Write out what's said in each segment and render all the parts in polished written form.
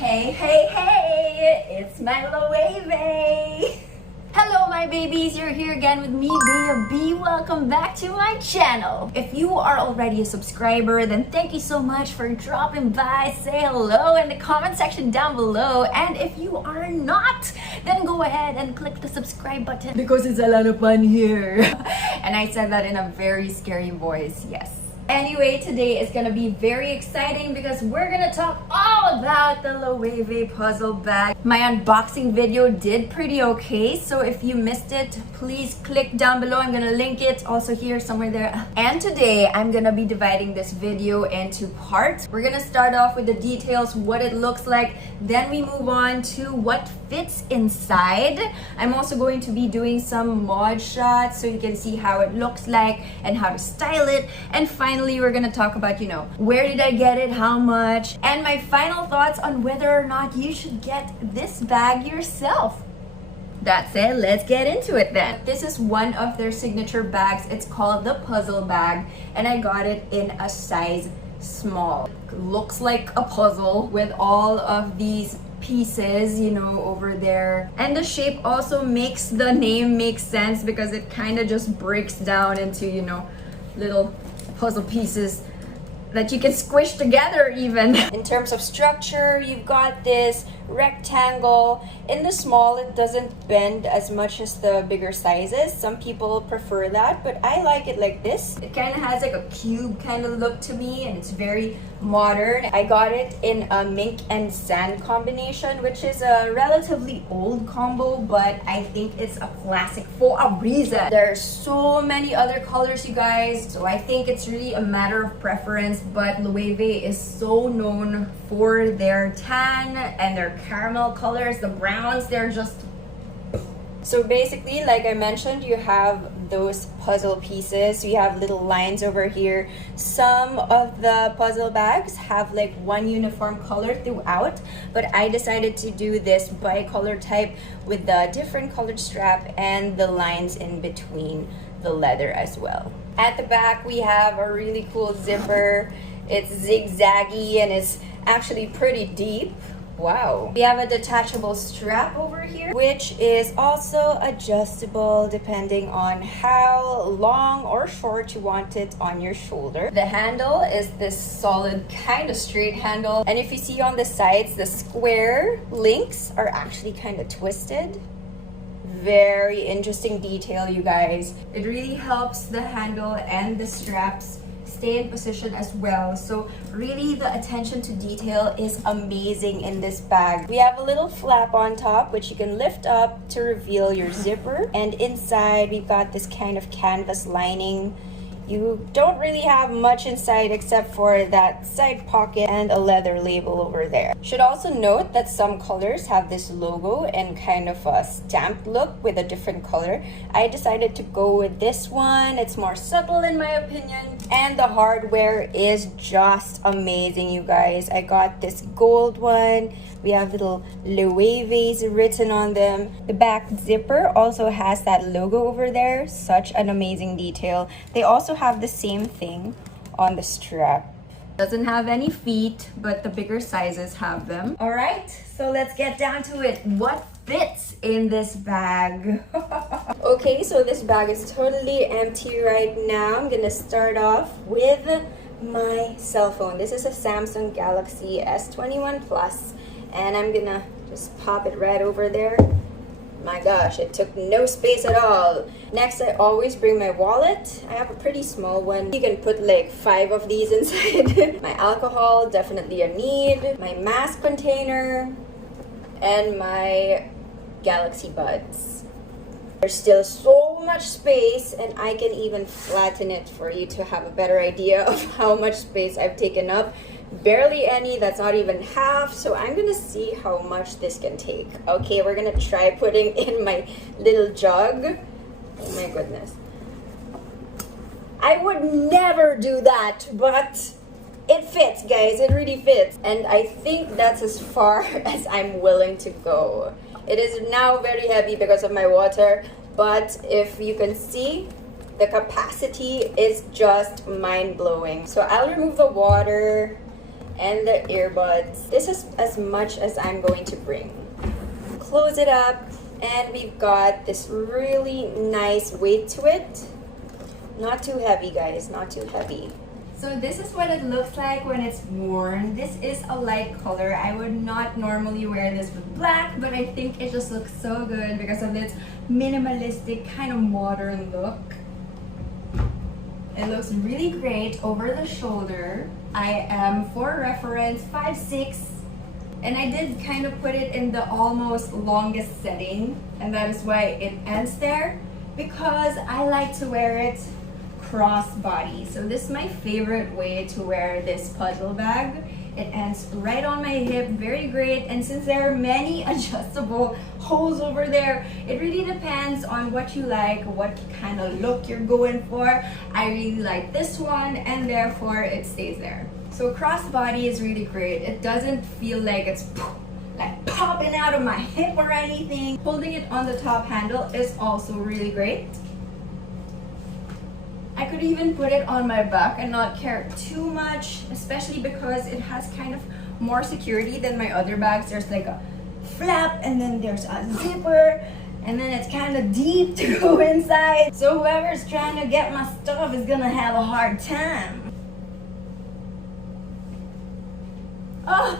Hey, hey, hey! It's my Loewe! Hello my babies, you're here again with me, Bea. Welcome back to my channel. If you are already a subscriber, then thank you so much for dropping by. Say hello in the comment section down below. And if you are not, then go ahead and click the subscribe button because it's a lot of fun here. And I said that in a very scary voice, yes. Anyway, today is gonna be very exciting because we're gonna talk all about the Loewe puzzle bag. My unboxing video did pretty okay, so if you missed it, please click down below. I'm gonna link it also here somewhere there. And today I'm gonna be dividing this video into parts. We're gonna start off with the details, what it looks like, then we move on to what fits inside. I'm also going to be doing some mod shots so you can see how it looks like and how to style it, and finally we're gonna talk about, where did I get it, how much, and my final thoughts on whether or not you should get this bag yourself. That's it, let's get into it then. This is one of their signature bags. It's called the puzzle bag, and I got it in a size small. It looks like a puzzle with all of these pieces, over there, and the shape also makes the name make sense because it kind of just breaks down into little puzzle pieces that you can squish together even. In terms of structure, you've got this rectangle. In the small, it doesn't bend as much as the bigger sizes. Some people prefer that, but I like it like this. It kind of has like a cube kind of look to me, and it's very modern. I got it in a mink and sand combination, which is a relatively old combo, but I think it's a classic for a reason. There's so many other colors, you guys, so I think it's really a matter of preference, but Loewe is so known for their tan and their caramel colors. The browns, they're just... So basically, like I mentioned, you have those puzzle pieces. You have little lines over here. Some of the puzzle bags have like one uniform color throughout, but I decided to do this bicolor type with the different colored strap and the lines in between the leather as well. At the back, we have a really cool zipper. It's zigzaggy and it's actually pretty deep. Wow. We have a detachable strap over here, which is also adjustable depending on how long or short you want it on your shoulder. The handle is this solid kind of straight handle, and if you see on the sides, the square links are actually kind of twisted. Very interesting detail, you guys. It really helps the handle and the straps stay in position as well. So really the attention to detail is amazing in this bag. We have a little flap on top which you can lift up to reveal your zipper, and inside we've got this kind of canvas lining. You don't really have much inside except for that side pocket and a leather label over there. Should also note that some colors have this logo and kind of a stamped look with a different color. I decided to go with this one. It's more subtle in my opinion. And the hardware is just amazing, you guys. I got this gold one. We have little Loewe's written on them. The back zipper also has that logo over there. Such an amazing detail. They also have the same thing on the strap. Doesn't have any feet, but the bigger sizes have them. All right, so let's get down to it. What fits in this bag? Okay, so this bag is totally empty right now. I'm gonna start off with my cell phone. This is a Samsung Galaxy S21 Plus, and I'm gonna just pop it right over there. My gosh, it took no space at all. Next, I always bring my wallet. I have a pretty small one. You can put like 5 of these inside. My alcohol, definitely a need. My mask container, and my Galaxy Buds. There's still so much space, and I can even flatten it for you to have a better idea of how much space I've taken up. Barely any, that's not even half, so I'm gonna see how much this can take. Okay, we're gonna try putting in my little jug. Oh my goodness. I would never do that, but it fits, guys. It really fits. And I think that's as far as I'm willing to go. It is now very heavy because of my water, but if you can see, the capacity is just mind-blowing. So I'll remove the water and the earbuds. This is as much as I'm going to bring. Close it up, and we've got this really nice weight to it. Not too heavy, guys, not too heavy. So this is what it looks like when it's worn. This is a light color. I would not normally wear this with black, but I think it just looks so good because of its minimalistic kind of modern look. It looks really great over the shoulder. I am, for reference, 5'6", and I did kind of put it in the almost longest setting, and that is why it ends there, because I like to wear it crossbody. So this is my favorite way to wear this puzzle bag. It ends right on my hip, very great. And since there are many adjustable holes over there, it really depends on what you like, what kind of look you're going for. I really like this one, and therefore it stays there. So crossbody is really great. It doesn't feel like it's like popping out of my hip or anything. Holding it on the top handle is also really great. I could even put it on my back and not care too much, especially because it has kind of more security than my other bags. There's like a flap, and then there's a zipper, and then it's kind of deep to go inside. So whoever's trying to get my stuff is gonna have a hard time. Oh,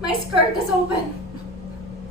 my skirt is open.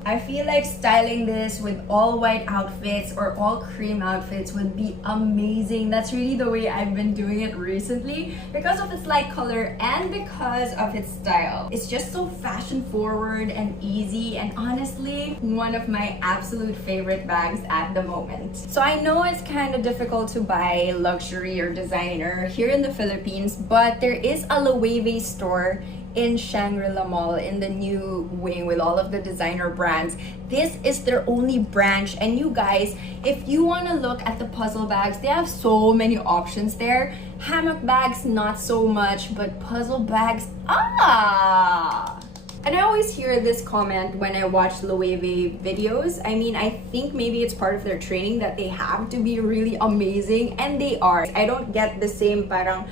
I feel like styling this with all white outfits or all cream outfits would be amazing. That's really the way I've been doing it recently because of its light color and because of its style. It's just so fashion forward and easy, and honestly, one of my absolute favorite bags at the moment. So I know it's kind of difficult to buy luxury or designer here in the Philippines, but there is a Loewe store in Shangri-La Mall in the new wing with all of the designer brands. This is their only branch, and you guys, if you want to look at the puzzle bags, they have so many options there. Hammock bags, not so much, but puzzle bags, And I always hear this comment when I watch Loewe videos. I mean, I think maybe it's part of their training that they have to be really amazing, and they are. I don't get the same parang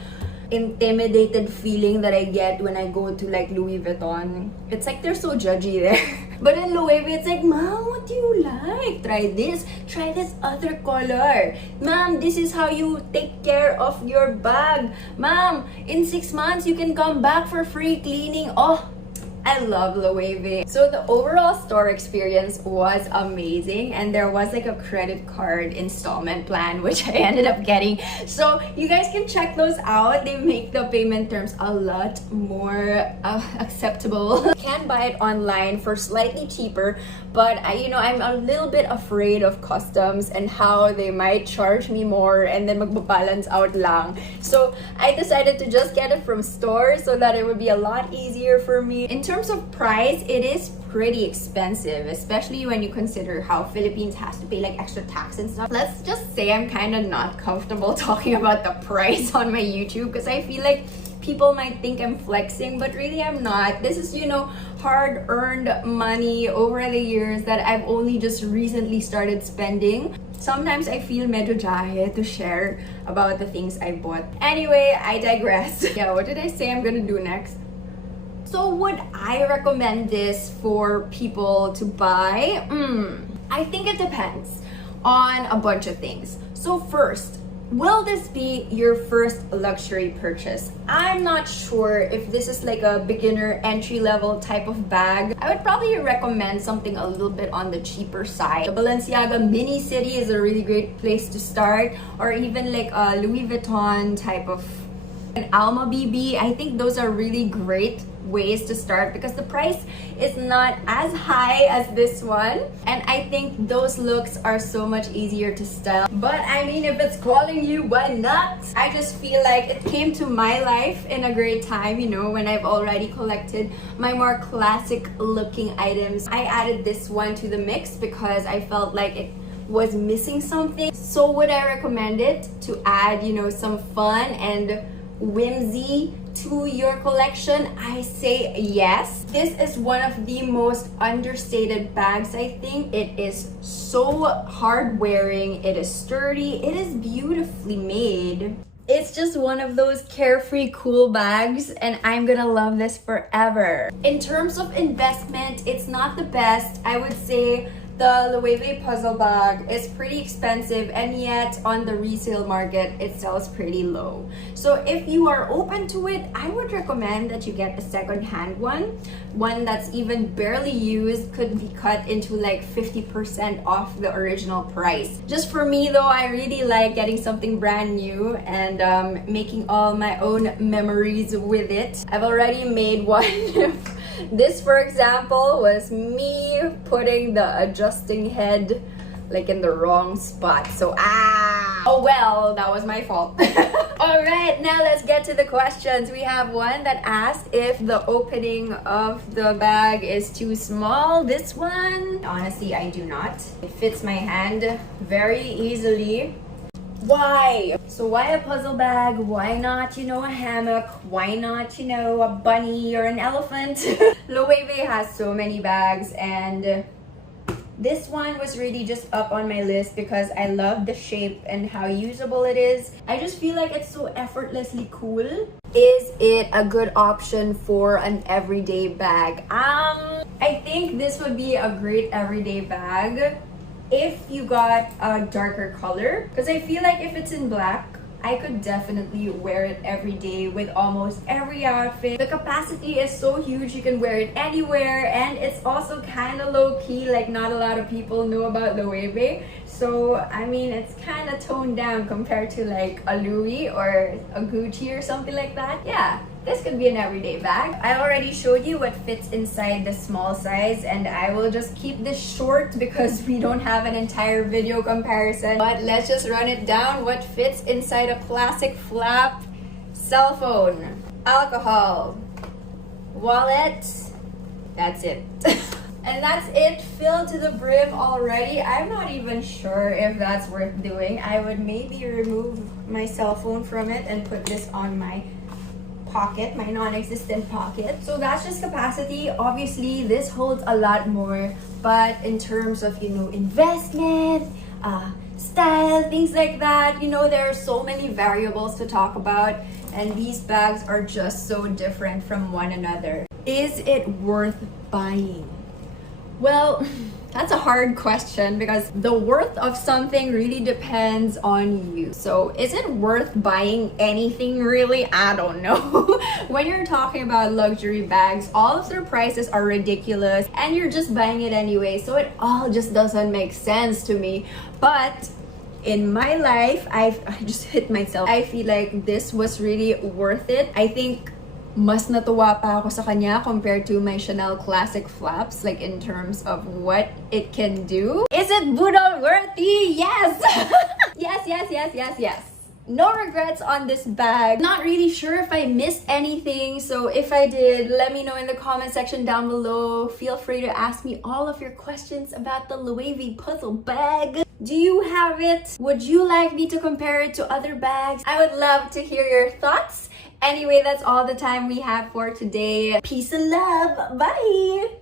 intimidated feeling that I get when I go to like Louis Vuitton. It's like they're so judgy there. But in Loewe, it's like, Mom, what do you like? Try this other color. Mom, this is how you take care of your bag. Mom, in 6 months, you can come back for free cleaning. Oh, I love Loewe. So the overall store experience was amazing, and there was like a credit card installment plan which I ended up getting. So you guys can check those out. They make the payment terms a lot more acceptable. You can buy it online for slightly cheaper, but I'm a little bit afraid of customs and how they might charge me more and then magbabalance out lang. So I decided to just get it from store so that it would be a lot easier for me. In terms of price, it is pretty expensive, especially when you consider how Philippines has to pay like extra tax and stuff. Let's just say I'm kind of not comfortable talking about the price on my YouTube because I feel like people might think I'm flexing, but really I'm not. This is, hard-earned money over the years that I've only just recently started spending. Sometimes I feel medyo jahe to share about the things I bought. Anyway, I digress. Yeah, what did I say I'm gonna do next? So would I recommend this for people to buy? I think it depends on a bunch of things. So first, will this be your first luxury purchase? I'm not sure if this is like a beginner entry-level type of bag. I would probably recommend something a little bit on the cheaper side. The Balenciaga Mini City is a really great place to start, or even like a Louis Vuitton type of an Alma BB. I think those are really great ways to start because the price is not as high as this one, and I think those looks are so much easier to style. But I mean, if it's calling you, why not? I just feel like it came to my life in a great time, when I've already collected my more classic looking items. I added this one to the mix because I felt like it was missing something. So would I recommend it to add, some fun and whimsy to your collection? I say yes. This is one of the most understated bags, I think. It is so hard wearing, it is sturdy, it is beautifully made. It's just one of those carefree, cool bags, and I'm gonna love this forever. In terms of investment, it's not the best. I would say the Loewe puzzle bag is pretty expensive, and yet on the resale market, it sells pretty low. So if you are open to it, I would recommend that you get a second-hand one that's even barely used, could be cut into like 50% off the original price. Just for me though, I really like getting something brand new and making all my own memories with it. I've already made one. This, for example, was me putting the adjusting head like in the wrong spot. So, oh well, that was my fault. Alright, now let's get to the questions. We have one that asked if the opening of the bag is too small. This one, honestly, I do not. It fits my hand very easily. Why? So why a puzzle bag? Why not, you know, a hammock? Why not, you know, a bunny or an elephant? Loewe has so many bags, and this one was really just up on my list because I love the shape and how usable it is. I just feel like it's so effortlessly cool. Is it a good option for an everyday bag? I think this would be a great everyday bag if you got a darker color, because I feel like if it's in black, I could definitely wear it every day with almost every outfit. The capacity is so huge, you can wear it anywhere, and it's also kind of low-key, like not a lot of people know about Loewe. So I mean, it's kind of toned down compared to like a Louis or a Gucci or something like that. Yeah, this could be an everyday bag. I already showed you what fits inside the small size, and I will just keep this short because we don't have an entire video comparison. But let's just run it down. What fits inside a classic flap? Cell phone, alcohol, wallet, that's it. And that's it, filled to the brim already. I'm not even sure if that's worth doing. I would maybe remove my cell phone from it and put this on my pocket, my non-existent pocket. So that's just capacity. Obviously this holds a lot more, but in terms of, you know, investment, style, things like that, you know, there are so many variables to talk about, and these bags are just so different from one another. Is it worth buying? Well, that's a hard question because the worth of something really depends on you. So is it worth buying anything really? I don't know. When you're talking about luxury bags, all of their prices are ridiculous and you're just buying it anyway. So it all just doesn't make sense to me. But in my life, I just hit myself. I feel like this was really worth it. I think mas natuwa pa ako sa kanya compared to my Chanel classic flaps, like in terms of what it can do. Is it Budol worthy? Yes! yes. No regrets on this bag. Not really sure if I missed anything, so if I did, let me know in the comment section down below. Feel free to ask me all of your questions about the Loewe puzzle bag. Do you have it? Would you like me to compare it to other bags? I would love to hear your thoughts. Anyway, that's all the time we have for today. Peace and love. Bye!